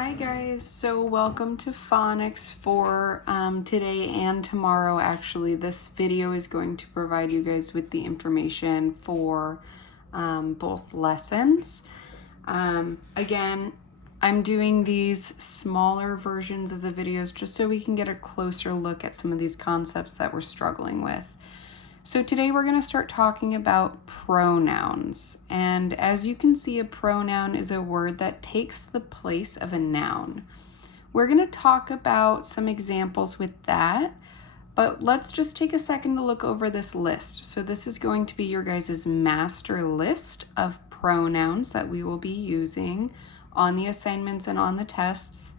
Hi guys, so welcome to Phonics for today and tomorrow. Actually, this video is going to provide you guys with the information for both lessons. Again, I'm doing these smaller versions of the videos just so we can get a closer look at some of these concepts that we're struggling with. So today we're going to start talking about pronouns. And as you can see, a pronoun is a word that takes the place of a noun. We're going to talk about some examples with that, but let's just take a second to look over this list. So this is going to be your guys' master list of pronouns that we will be using on the assignments and on the tests.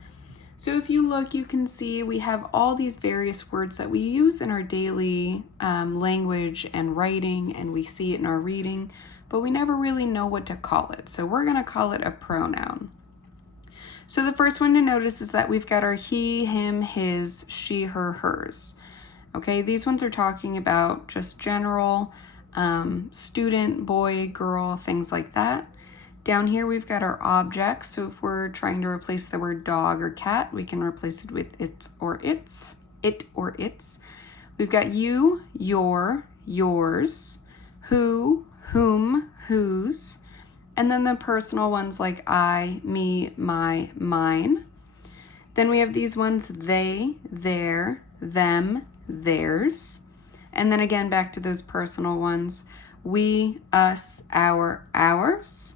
So if you look, you can see we have all these various words that we use in our daily language and writing, and we see it in our reading, but we never really know what to call it. So we're going to call it a pronoun. So the first one to notice is that we've got our he, him, his, she, her, hers. Okay, these ones are talking about just general student, boy, girl, things like that. Down here we've got our objects, so if we're trying to replace the word dog or cat, we can replace it with it or its. We've got you, your, yours, who, whom, whose, and then the personal ones like I, me, my, mine. Then we have these ones, they, their, them, theirs. And then again, back to those personal ones, we, us, our, ours.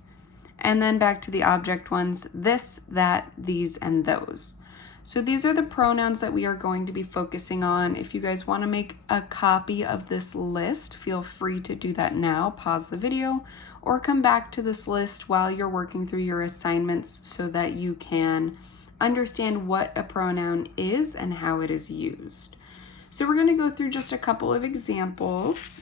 And then back to the object ones, this, that, these, and those. So these are the pronouns that we are going to be focusing on. If you guys want to make a copy of this list, feel free to do that now. Pause the video or come back to this list while you're working through your assignments so that you can understand what a pronoun is and how it is used. So we're going to go through just a couple of examples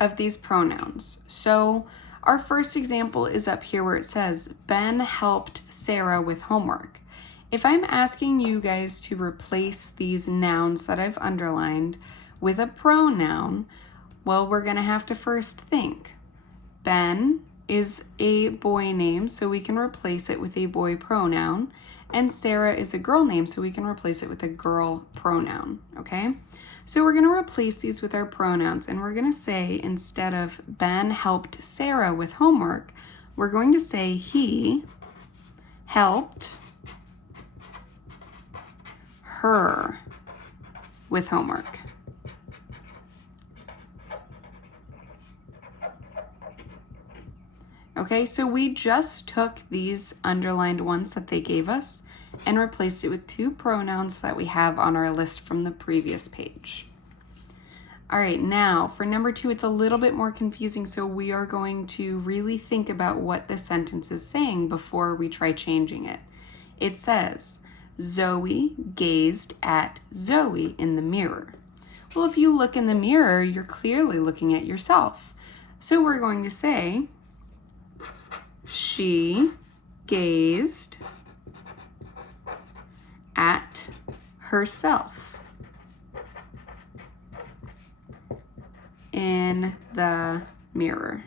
of these pronouns. So our first example is up here where it says, Ben helped Sarah with homework. If I'm asking you guys to replace these nouns that I've underlined with a pronoun, well, we're going to have to first think. Ben is a boy name, so we can replace it with a boy pronoun. And Sarah is a girl name, so we can replace it with a girl pronoun, okay? So we're going to replace these with our pronouns, and we're going to say, instead of Ben helped Sarah with homework, we're going to say he helped her with homework. Okay, so we just took these underlined ones that they gave us and replaced it with two pronouns that we have on our list from the previous page. All right, now for number 2, it's a little bit more confusing, so we are going to really think about what the sentence is saying before we try changing it. It says, Zoe gazed at Zoe in the mirror. Well, if you look in the mirror, you're clearly looking at yourself. So we're going to say, she gazed at herself in the mirror.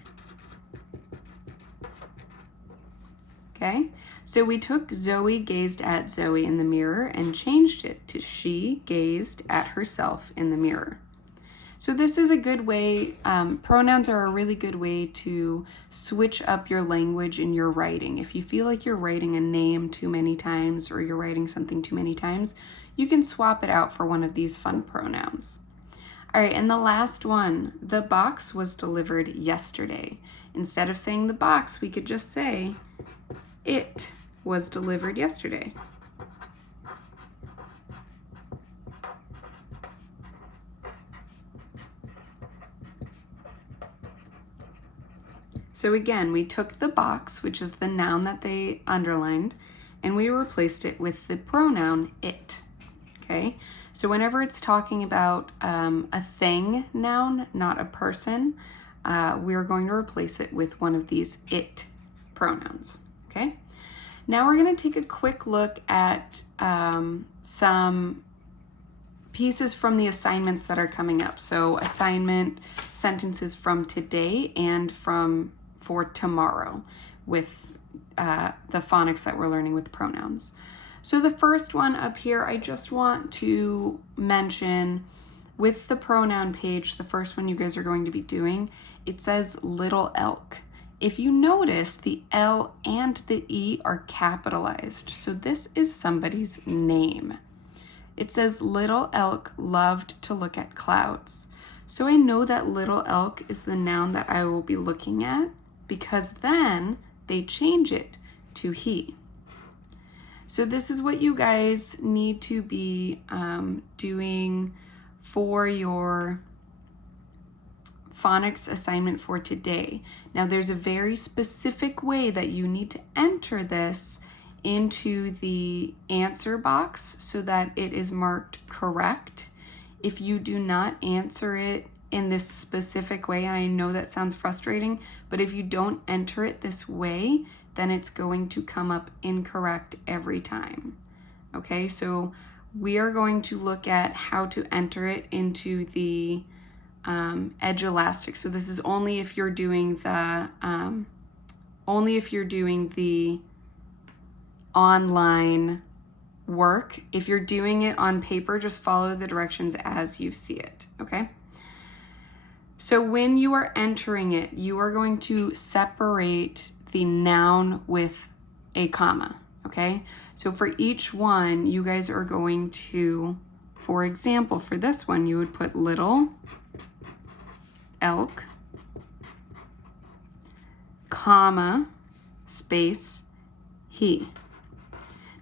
Okay, so we took Zoe gazed at Zoe in the mirror and changed it to she gazed at herself in the mirror. So this is a good way, pronouns are a really good way to switch up your language in your writing. If you feel like you're writing a name too many times or you're writing something too many times, you can swap it out for one of these fun pronouns. All right, and the last one, the box was delivered yesterday. Instead of saying the box, we could just say, it was delivered yesterday. So again, we took the box, which is the noun that they underlined, and we replaced it with the pronoun it, okay? So whenever it's talking about a thing noun, not a person, we're going to replace it with one of these it pronouns, okay? Now we're going to take a quick look at some pieces from the assignments that are coming up. So assignment sentences from today and from for tomorrow with the phonics that we're learning with pronouns. So the first one up here, I just want to mention with the pronoun page, the first one you guys are going to be doing, it says little elk. If you notice, the L and the E are capitalized. So this is somebody's name. It says little elk loved to look at clouds. So I know that little elk is the noun that I will be looking at because then they change it to he. So this is what you guys need to be doing for your phonics assignment for today. Now there's a very specific way that you need to enter this into the answer box so that it is marked correct. If you do not answer it in this specific way, and I know that sounds frustrating, but if you don't enter it this way, then it's going to come up incorrect every time. Okay, so we are going to look at how to enter it into the edge elastic. So this is only if you're doing the online work. If you're doing it on paper, just follow the directions as you see it, okay? So when you are entering it, you are going to separate the noun with a comma, okay? So for each one, you guys are going to, for example, for this one, you would put little elk, comma, space, he.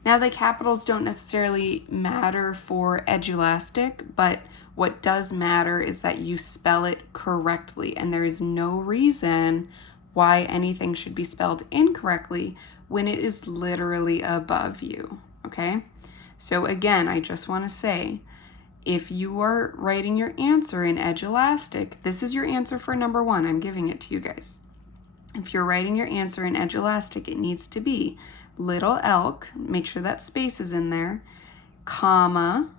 Now the capitals don't necessarily matter for edulastic, but what does matter is that you spell it correctly, and there is no reason why anything should be spelled incorrectly when it is literally above you, okay? So again, I just want to say, if you are writing your answer in edulastic, this is your answer for number one. I'm giving it to you guys. If you're writing your answer in edulastic, it needs to be little elk, make sure that space is in there, comma,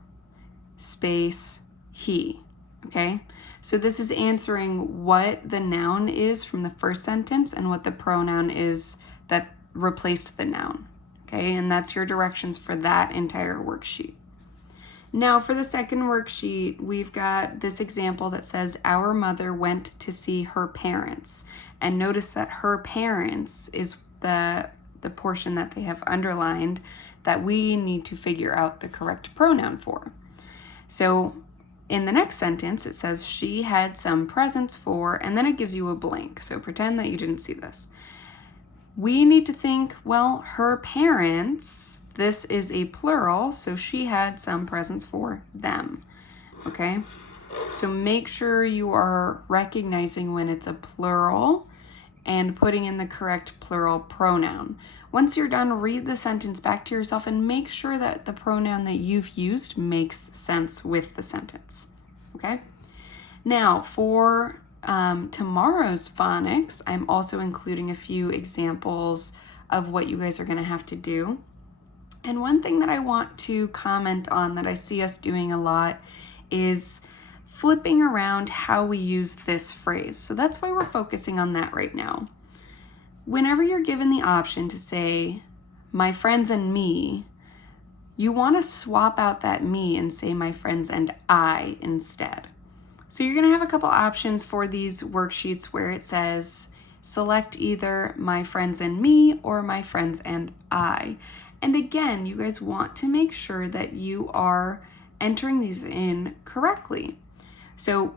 space, he, okay? So this is answering what the noun is from the first sentence and what the pronoun is that replaced the noun, okay? And that's your directions for that entire worksheet. Now for the second worksheet, we've got this example that says, our mother went to see her parents. And notice that her parents is the portion that they have underlined that we need to figure out the correct pronoun for. So in the next sentence, it says, she had some presents for, and then it gives you a blank. So pretend that you didn't see this. We need to think, well, her parents, this is a plural, so she had some presents for them, okay? So make sure you are recognizing when it's a plural and putting in the correct plural pronoun. Once you're done, read the sentence back to yourself and make sure that the pronoun that you've used makes sense with the sentence, okay? Now, for tomorrow's phonics, I'm also including a few examples of what you guys are gonna have to do. And one thing that I want to comment on that I see us doing a lot is flipping around how we use this phrase. So that's why we're focusing on that right now. Whenever you're given the option to say, my friends and me, you want to swap out that me and say my friends and I instead. So you're going to have a couple options for these worksheets where it says, select either my friends and me or my friends and I. And again, you guys want to make sure that you are entering these in correctly. So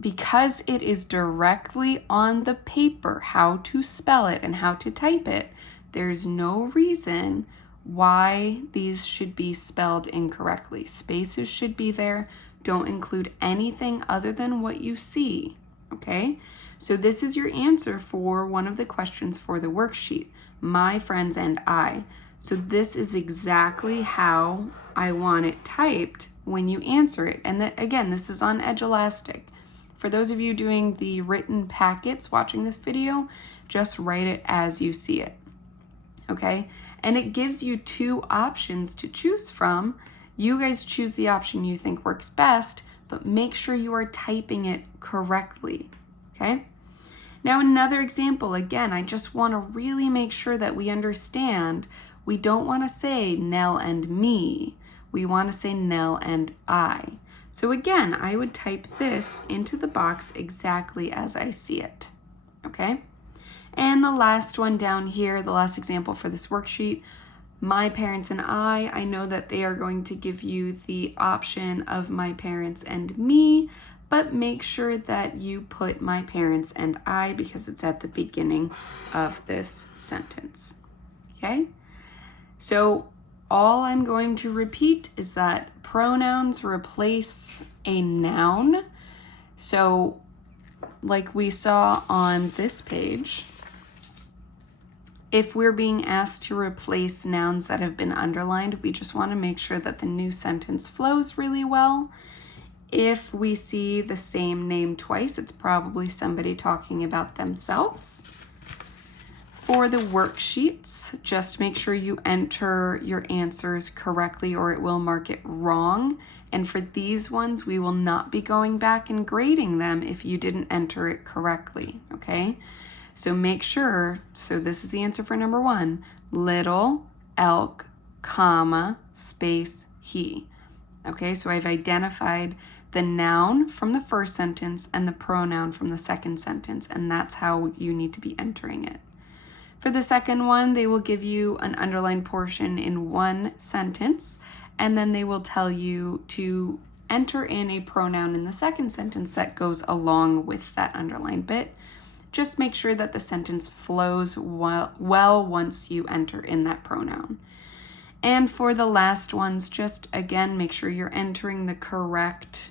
because it is directly on the paper how to spell it and how to type it, there's no reason why these should be spelled incorrectly. Spaces should be there. Don't include anything other than what you see, okay? So this is your answer for one of the questions for the worksheet, my friends and I. So this is exactly how I want it typed when you answer it. And again, this is on Edulastic. For those of you doing the written packets watching this video, just write it as you see it, okay? And it gives you two options to choose from. You guys choose the option you think works best, but make sure you are typing it correctly, okay? Now another example, again, I just want to really make sure that we understand we don't want to say Nell and me. We want to say Nell and I. So again, I would type this into the box exactly as I see it, okay? And the last one down here, the last example for this worksheet, my parents and I know that they are going to give you the option of my parents and me, but make sure that you put my parents and I because it's at the beginning of this sentence, okay? So all I'm going to repeat is that pronouns replace a noun. So like we saw on this page, if we're being asked to replace nouns that have been underlined, we just want to make sure that the new sentence flows really well. If we see the same name twice, it's probably somebody talking about themselves. For the worksheets, just make sure you enter your answers correctly or it will mark it wrong. And for these ones, we will not be going back and grading them if you didn't enter it correctly, okay? So make sure, so this is the answer for number 1, little elk, comma, space, he. Okay, so I've identified the noun from the first sentence and the pronoun from the second sentence, and that's how you need to be entering it. For the second one, they will give you an underlined portion in one sentence, and then they will tell you to enter in a pronoun in the second sentence that goes along with that underlined bit. Just make sure that the sentence flows well once you enter in that pronoun. And for the last ones, just again, make sure you're entering the correct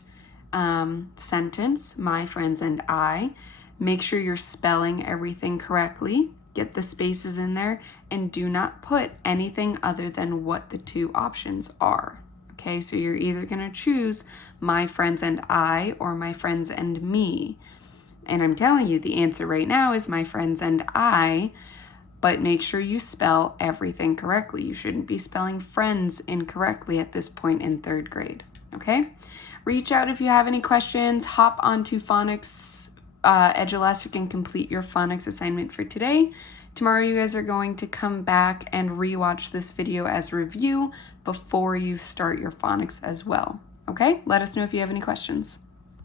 sentence, my friends and I. Make sure you're spelling everything correctly. Get the spaces in there and do not put anything other than what the two options are. Okay, so you're either going to choose my friends and I or my friends and me. And I'm telling you, the answer right now is my friends and I, but make sure you spell everything correctly. You shouldn't be spelling friends incorrectly at this point in 3rd grade, okay? Reach out if you have any questions. Hop onto Phonics Edulastic and complete your phonics assignment for today. Tomorrow you guys are going to come back and rewatch this video as review before you start your phonics as well. Okay? Let us know if you have any questions.